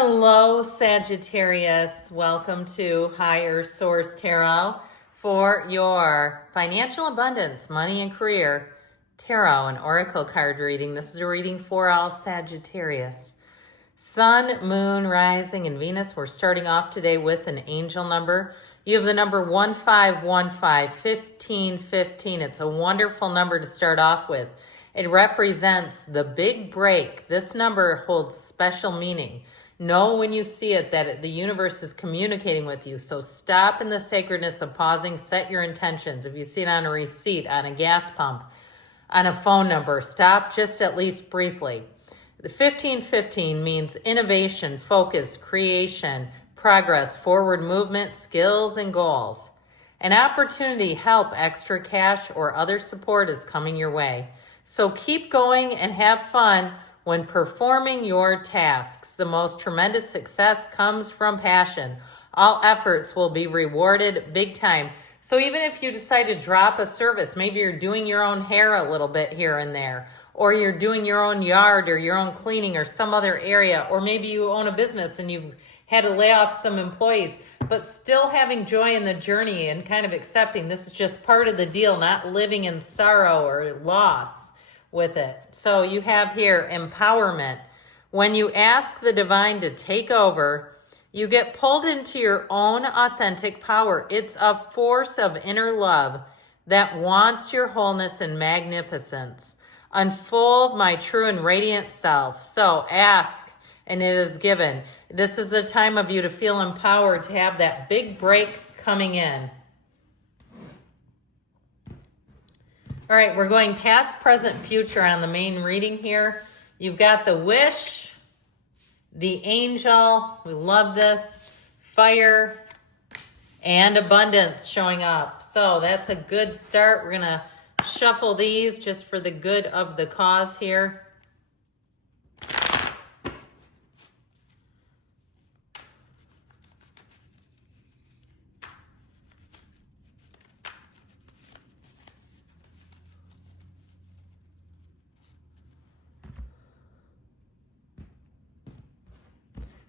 Hello, Sagittarius. Welcome to Higher Source Tarot for your financial abundance, money, and career tarot and oracle card reading. This is a reading for all Sagittarius. Sun, Moon, Rising, and Venus. We're starting off today with an angel number. You have the number 1515, 1515. It's a wonderful number to start off with. It represents the big break. This number holds special meaning. Know when you see it that the universe is communicating with you. So stop in the sacredness of pausing, set your intentions. If you see it on a receipt, on a gas pump, on a phone number, stop just at least briefly. The 1515 means innovation, focus, creation, progress, forward movement, skills, and goals. An opportunity, help, extra cash, or other support is coming your way. So keep going and have fun when performing your tasks. The most tremendous success comes from passion. All efforts will be rewarded big time. So even if you decide to drop a service, maybe you're doing your own hair a little bit here and there, or you're doing your own yard or your own cleaning or some other area, or maybe you own a business and you've had to lay off some employees, but still having joy in the journey and kind of accepting this is just part of the deal, not living in sorrow or loss with it. So you have here empowerment. When you ask the divine to take over, you get pulled into your own authentic power. It's a force of inner love that wants your wholeness and magnificence. Unfold my true and radiant self. So ask and it is given. This is a time of you to feel empowered, to have that big break coming in. All right, we're going past, present, future on the main reading here. You've got the wish, the angel, we love this, fire, and abundance showing up. So that's a good start. We're going to shuffle these just for the good of the cause here.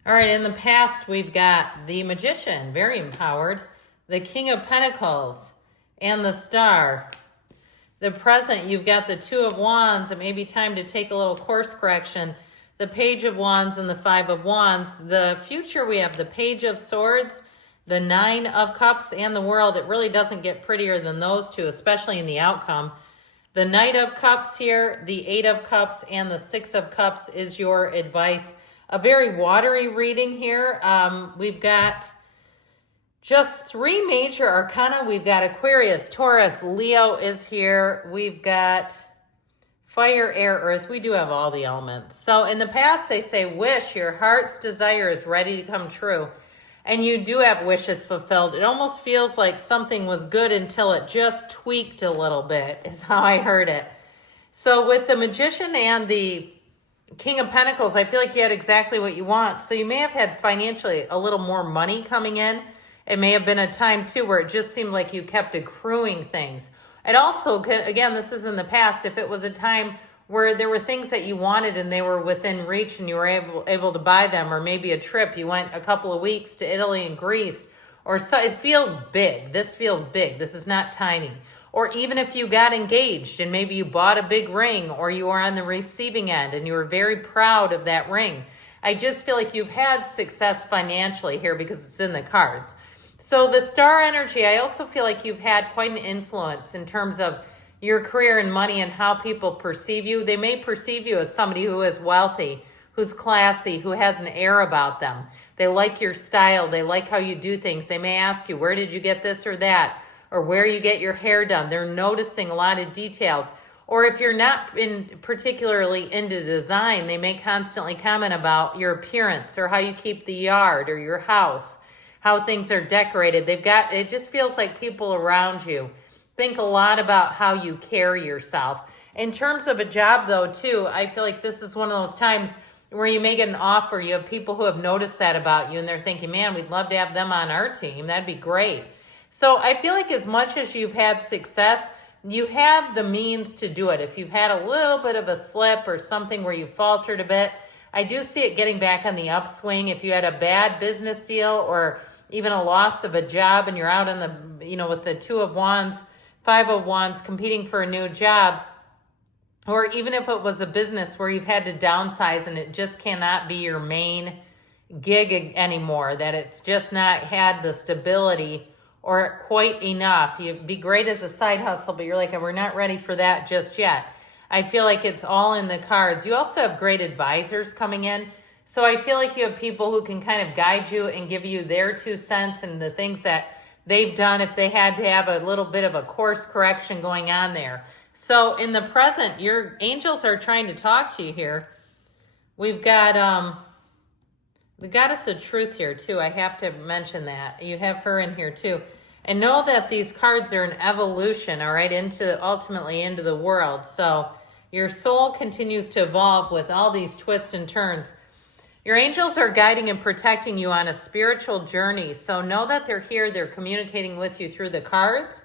All right, in the past, we've got the Magician, very empowered, the King of Pentacles, and the Star. The present, you've got the Two of Wands. It may be time to take a little course correction. The Page of Wands and the Five of Wands. The future, we have the Page of Swords, the Nine of Cups, and the World. It really doesn't get prettier than those two, especially in the outcome. The Knight of Cups here, the Eight of Cups, and the Six of Cups is your advice. A very watery reading here. We've got just three major arcana. We've got Aquarius, Taurus, Leo is here. We've got fire, air, earth. We do have all the elements. So in the past, they say, wish, your heart's desire is ready to come true. And you do have wishes fulfilled. It almost feels like something was good until it just tweaked a little bit, is how I heard it. So with the Magician and the King of Pentacles, I feel like you had exactly what you want. So you may have had financially a little more money coming in. It may have been a time too where it just seemed like you kept accruing things. And also, again, this is in the past, if it was a time where there were things that you wanted and they were within reach and you were able to buy them, or maybe a trip, you went a couple of weeks to Italy and Greece, or so, it feels big. This feels big. This is not tiny. Or even if you got engaged and maybe you bought a big ring, or you were on the receiving end and you were very proud of that ring. I just feel like you've had success financially here because it's in the cards. So the star energy, I also feel like you've had quite an influence in terms of your career and money and how people perceive you. They may perceive you as somebody who is wealthy, who's classy, who has an air about them. They like your style. They like how you do things. They may ask you, where did you get this or that? Or where you get your hair done. They're noticing a lot of details. Or if you're not particularly into design, they may constantly comment about your appearance or how you keep the yard or your house, how things are decorated. It just feels like people around you think a lot about how you carry yourself. In terms of a job though, too, I feel like this is one of those times where you may get an offer. You have people who have noticed that about you and they're thinking, man, we'd love to have them on our team. That'd be great. So I feel like as much as you've had success, you have the means to do it. If you've had a little bit of a slip or something where you faltered a bit, I do see it getting back on the upswing. If you had a bad business deal or even a loss of a job and you're out in the, with the Two of Wands, Five of Wands, competing for a new job, or even if it was a business where you've had to downsize and it just cannot be your main gig anymore, that it's just not had the stability or quite enough. You'd be great as a side hustle, but you're like, we're not ready for that just yet. I feel like it's all in the cards. You also have great advisors coming in. So I feel like you have people who can kind of guide you and give you their 2 cents and the things that they've done if they had to have a little bit of a course correction going on there. So in the present, your angels are trying to talk to you here. We've got the Goddess of Truth here too. I have to mention that. You have her in here too. And know that these cards are an evolution, all right, ultimately into the world. So your soul continues to evolve with all these twists and turns. Your angels are guiding and protecting you on a spiritual journey. So know that they're here. They're communicating with you through the cards,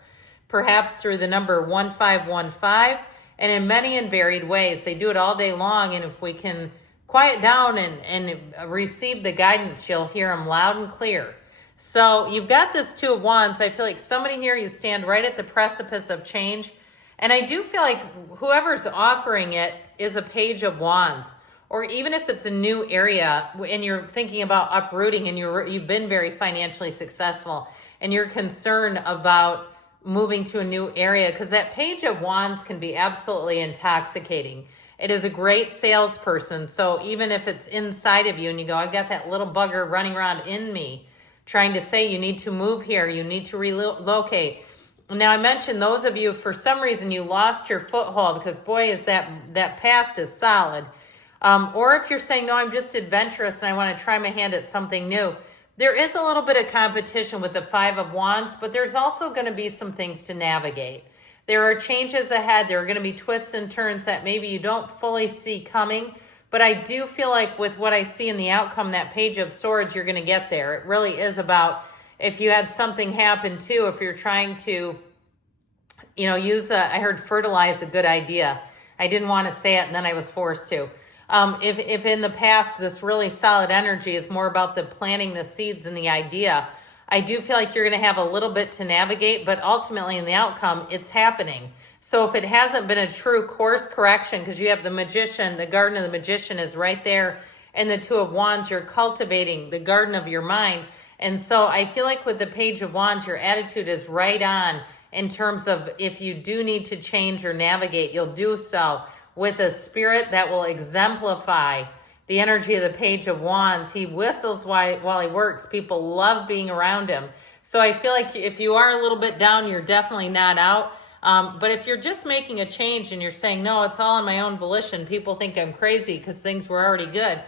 perhaps through the number 1515, and in many and varied ways. They do it all day long, and if we can quiet down and receive the guidance, you'll hear them loud and clear. So you've got this Two of Wands. I feel like somebody here, you stand right at the precipice of change. And I do feel like whoever's offering it is a Page of Wands. Or even if it's a new area and you're thinking about uprooting and you've been very financially successful and you're concerned about moving to a new area, because that Page of Wands can be absolutely intoxicating. It is a great salesperson. So even if it's inside of you and you go, I've got that little bugger running around in me, trying to say you need to move here, you need to relocate. Now I mentioned those of you, for some reason you lost your foothold, because boy, is that past is solid. Or if you're saying, no, I'm just adventurous and I want to try my hand at something new. There is a little bit of competition with the Five of Wands, but there's also going to be some things to navigate. There are changes ahead. There are going to be twists and turns that maybe you don't fully see coming. But I do feel like with what I see in the outcome, that Page of Swords, you're going to get there. It really is about, if you had something happen too, if you're trying to, I heard fertilize, a good idea. I didn't want to say it and then I was forced to. If in the past, this really solid energy is more about the planting the seeds and the idea, I do feel like you're going to have a little bit to navigate, but ultimately in the outcome, it's happening. So if it hasn't been a true course correction, because you have the Magician, the Garden of the Magician is right there, and the Two of Wands, you're cultivating the garden of your mind. And so I feel like with the Page of Wands, your attitude is right on in terms of if you do need to change or navigate, you'll do so with a spirit that will exemplify the energy of the Page of Wands. He whistles while he works. People love being around him. So I feel like if you are a little bit down, you're definitely not out. But if you're just making a change and you're saying, no, it's all on my own volition, people think I'm crazy because things were already good.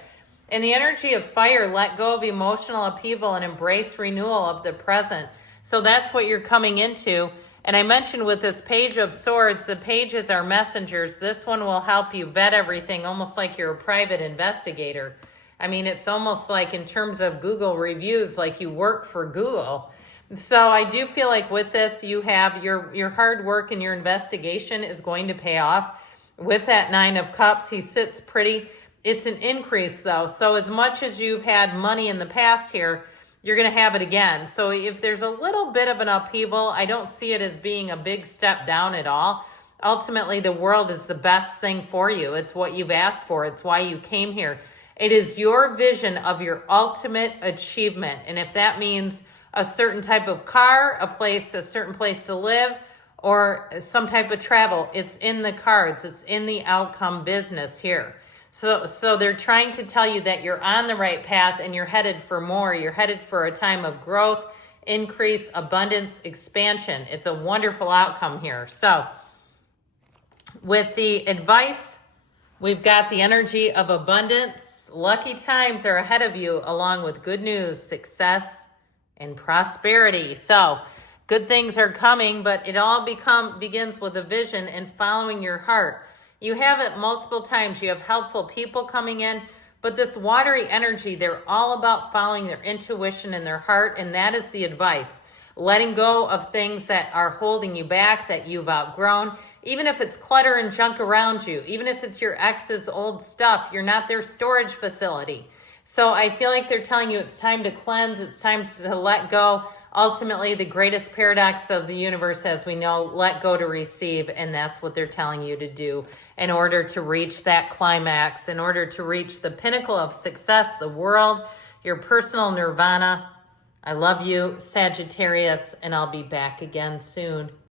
And the energy of fire, let go of emotional upheaval and embrace renewal of the present. So that's what you're coming into. And I mentioned with this Page of Swords, the pages are messengers. This one will help you vet everything, almost like you're a private investigator. I mean, it's almost like in terms of Google reviews, like you work for Google. So I do feel like with this, you have your hard work and your investigation is going to pay off. With that Nine of Cups, he sits pretty. It's an increase though. So as much as you've had money in the past here, you're going to have it again. So if there's a little bit of an upheaval, I don't see it as being a big step down at all. Ultimately, the world is the best thing for you. It's what you've asked for. It's why you came here. It is your vision of your ultimate achievement. And if that means a certain type of car, a certain place to live, or some type of travel, it's in the cards. It's in the outcome business here. So they're trying to tell you that you're on the right path and you're headed for more. You're headed for a time of growth, increase, abundance, expansion. It's a wonderful outcome here. So with the advice, we've got the energy of abundance. Lucky times are ahead of you, along with good news, success, and prosperity. So good things are coming, but it all begins with a vision and following your heart. You have it multiple times. You have helpful people coming in, but this watery energy, they're all about following their intuition and their heart, and that is the advice. letting go of things that are holding you back, that you've outgrown. Even if it's clutter and junk around you, even if it's your ex's old stuff, you're not their storage facility. So I feel like they're telling you it's time to cleanse, it's time to let go. Ultimately, the greatest paradox of the universe, as we know, let go to receive, and that's what they're telling you to do in order to reach that climax, in order to reach the pinnacle of success, the world, your personal nirvana. I love you, Sagittarius, and I'll be back again soon.